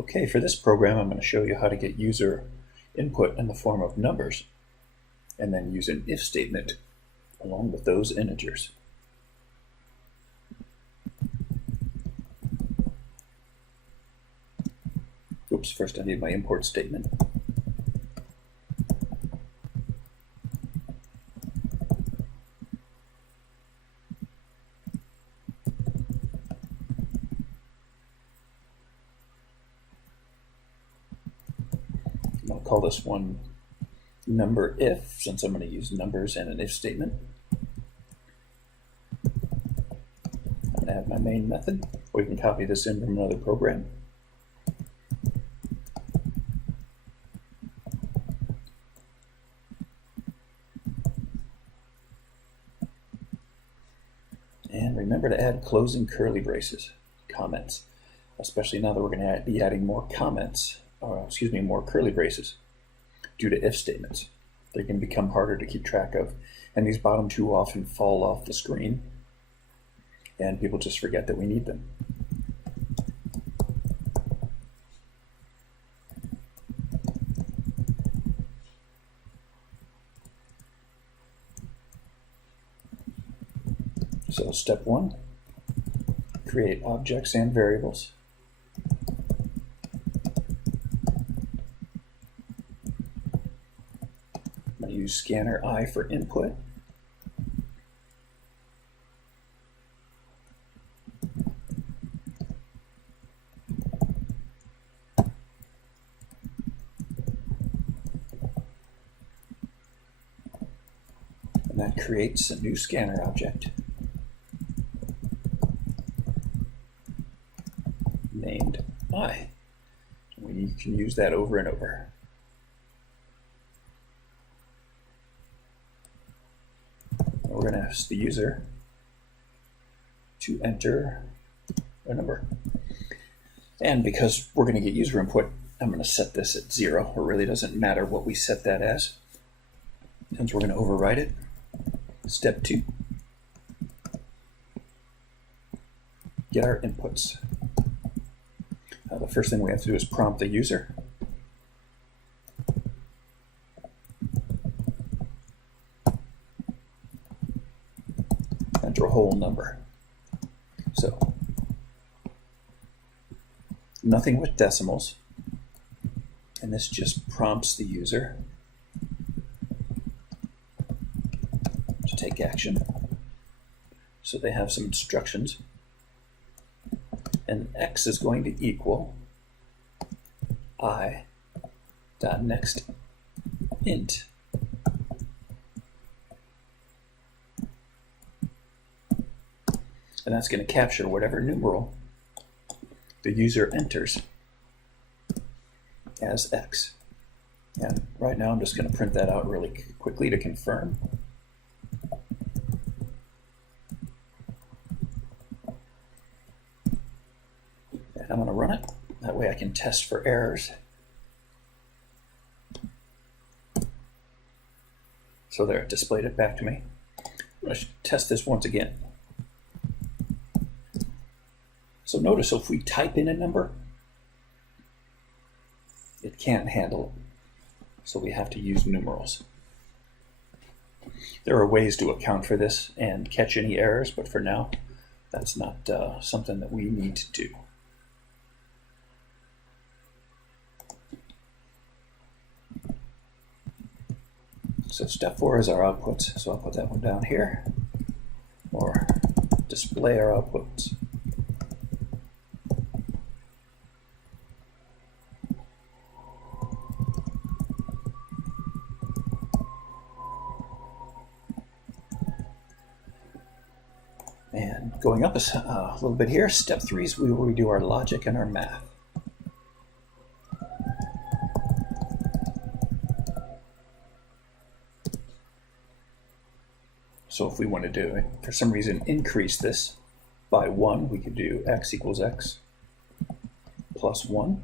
Okay, for this program, I'm going to show you how to get user input in the form of numbers, and then use an if statement along with those integers. Oops, first I need my import statement. I'll call this one number if, since I'm going to use numbers and an if statement. I'm going to add my main method, or you can copy this in from another program. And remember to add closing curly braces, comments, especially now that we're going to be adding more comments, more curly braces due to if statements. They can become harder to keep track of, and these bottom two often fall off the screen, and people just forget that we need them. So step one, create objects and variables. I'm going to use scanner I for input. And that creates a new scanner object named I. We can use that over and over. We're going to ask the user to enter a number. And because we're going to get user input, I'm going to set this at 0. It really doesn't matter what we set that as, since we're going to override it. Step 2, get our inputs. The first thing we have to do is prompt the user. Enter a whole number. So, nothing with decimals, and this just prompts the user to take action. So they have some instructions. And x is going to equal I dot next int. And that's going to capture whatever numeral the user enters as x. And right now I'm just going to print that out really quickly to confirm. I'm going to run it. That way I can test for errors. So there, it displayed it back to me. I'm going to test this once again. So notice if we type in a number, it can't handle it. So we have to use numerals. There are ways to account for this and catch any errors, but for now, that's not something that we need to do. So step 4 is our outputs. So I'll put that one down here, or display our outputs. And going up a little bit here, step 3 is where we do our logic and our math. So if we want to do, for some reason, increase this by 1, we could do x equals x plus 1.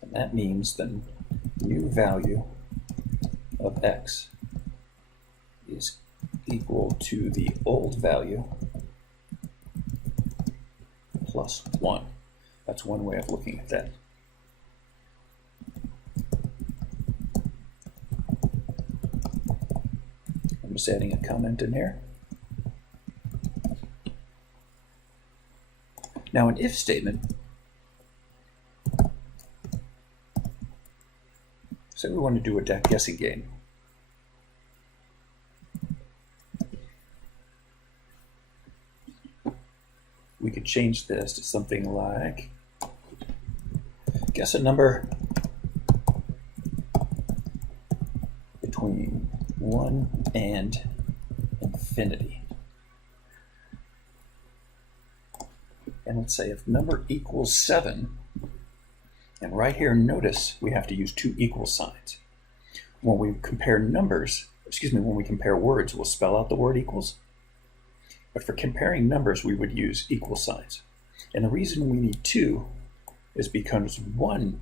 And that means the new value of x is equal to the old value plus 1. That's one way of looking at that. I'm just adding a comment in here. Now, an if statement, say we want to do a guessing game. We could change this to something like, guess a number between 1 and infinity. And let's say if number equals 7, and right here notice we have to use two equal signs. When we compare numbers, when we compare words, we'll spell out the word equals. But for comparing numbers, we would use equal signs. And the reason we need two is because one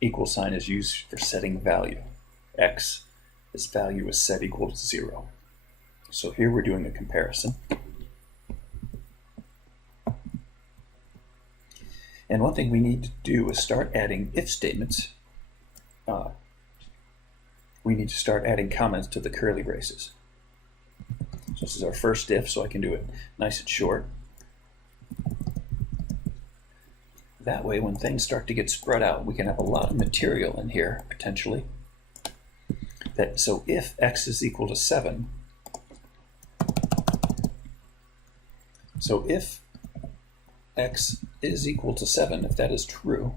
equal sign is used for setting value. X, its value is set equal to 0. So here we're doing a comparison. And one thing we need to do is start adding if statements. We need to start adding comments to the curly braces. So this is our first if, so I can do it nice and short. That way, when things start to get spread out, we can have a lot of material in here, potentially. So if x is equal to 7, so if x is equal to 7, if that is true,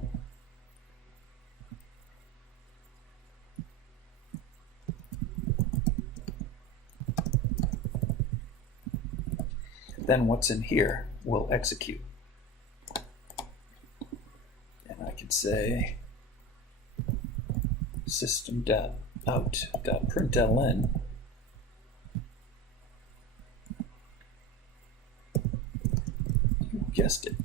then what's in here will execute. And I can say system.out.println you guessed it.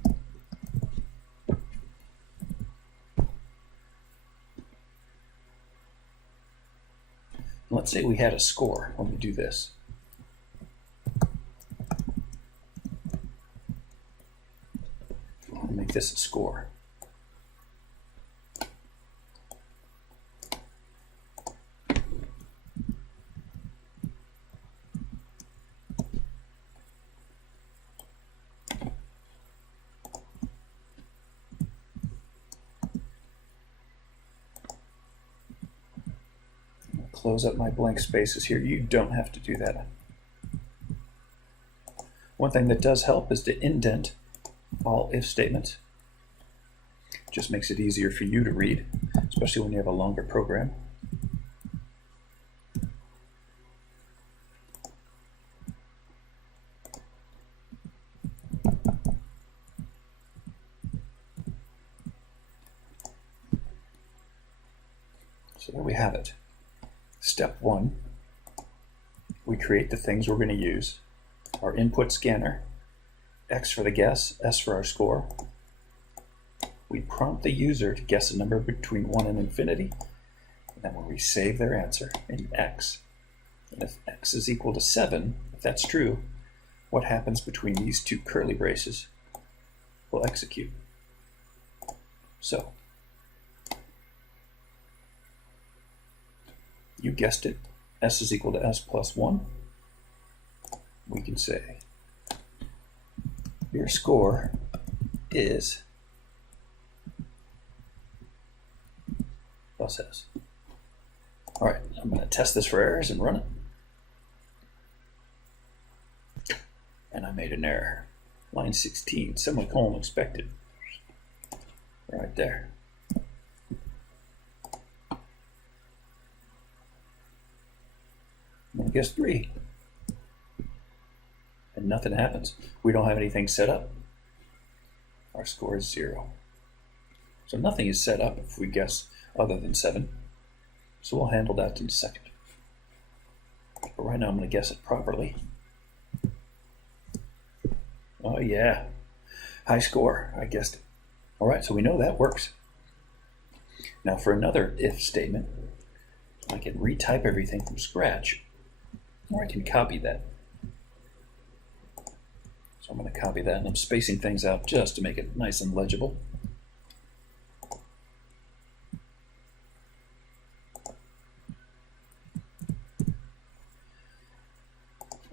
Let's say we had a score when we do this. I'll make this a score. Close up my blank spaces here. You don't have to do that. One thing that does help is to indent all if statements. Just makes it easier for you to read, especially when you have a longer program. So there we have it. Step 1, we create the things we're going to use. Our input scanner, X for the guess, S for our score. We prompt the user to guess a number between 1 and infinity, and then we save their answer in X. And if X is equal to 7, if that's true, what happens between these two curly braces will execute. So, you guessed it, S is equal to S plus 1. We can say your score is plus S. All right, I'm going to test this for errors and run it. And I made an error. Line 16, semicolon expected. Right there. I'm going to guess 3. And nothing happens. We don't have anything set up. Our score is 0. So nothing is set up if we guess other than 7. So we'll handle that in a second. But right now I'm going to guess it properly. Oh yeah, high score, I guessed it. All right, so we know that works. Now for another if statement, I can retype everything from scratch, or I can copy that. So I'm going to copy that, and I'm spacing things out just to make it nice and legible.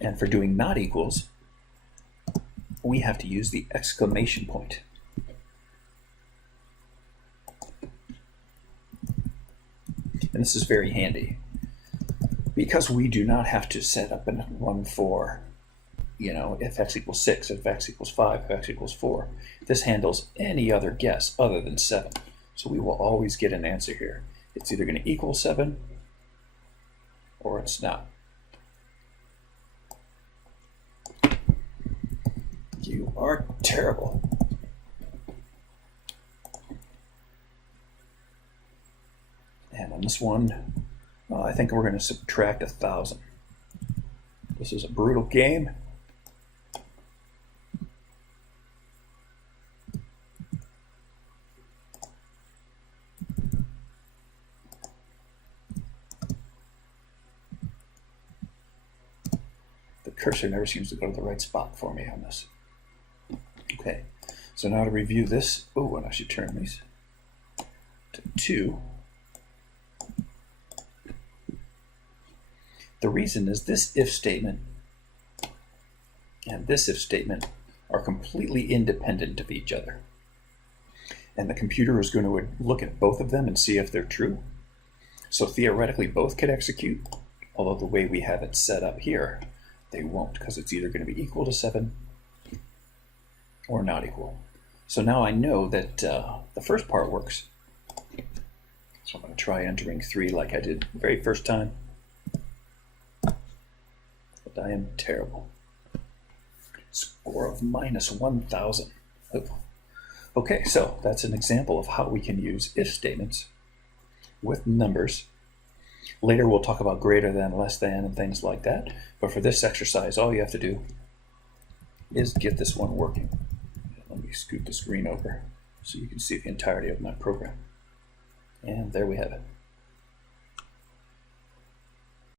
And for doing not equals, we have to use the exclamation point. And this is very handy because we do not have to set up a one for, if x equals 6, if x equals 5, if x equals 4. This handles any other guess other than 7. So we will always get an answer here. It's either going to equal 7 or it's not. You are terrible. And on this one, I think we're going to subtract 1,000. This is a brutal game. The cursor never seems to go to the right spot for me on this. Okay, so now to review this, and I should turn these to 2. The reason is this if statement and this if statement are completely independent of each other. And the computer is going to look at both of them and see if they're true. So theoretically, both could execute, although the way we have it set up here, they won't, because it's either going to be equal to 7 or not equal. So now I know that the first part works. So I'm going to try entering 3 like I did the very first time. But I am terrible. Score of minus 1,000. Okay, so that's an example of how we can use if statements with numbers. Later we'll talk about greater than, less than, and things like that. But for this exercise, all you have to do is get this one working. Let me scoot the screen over so you can see the entirety of my program. And there we have it.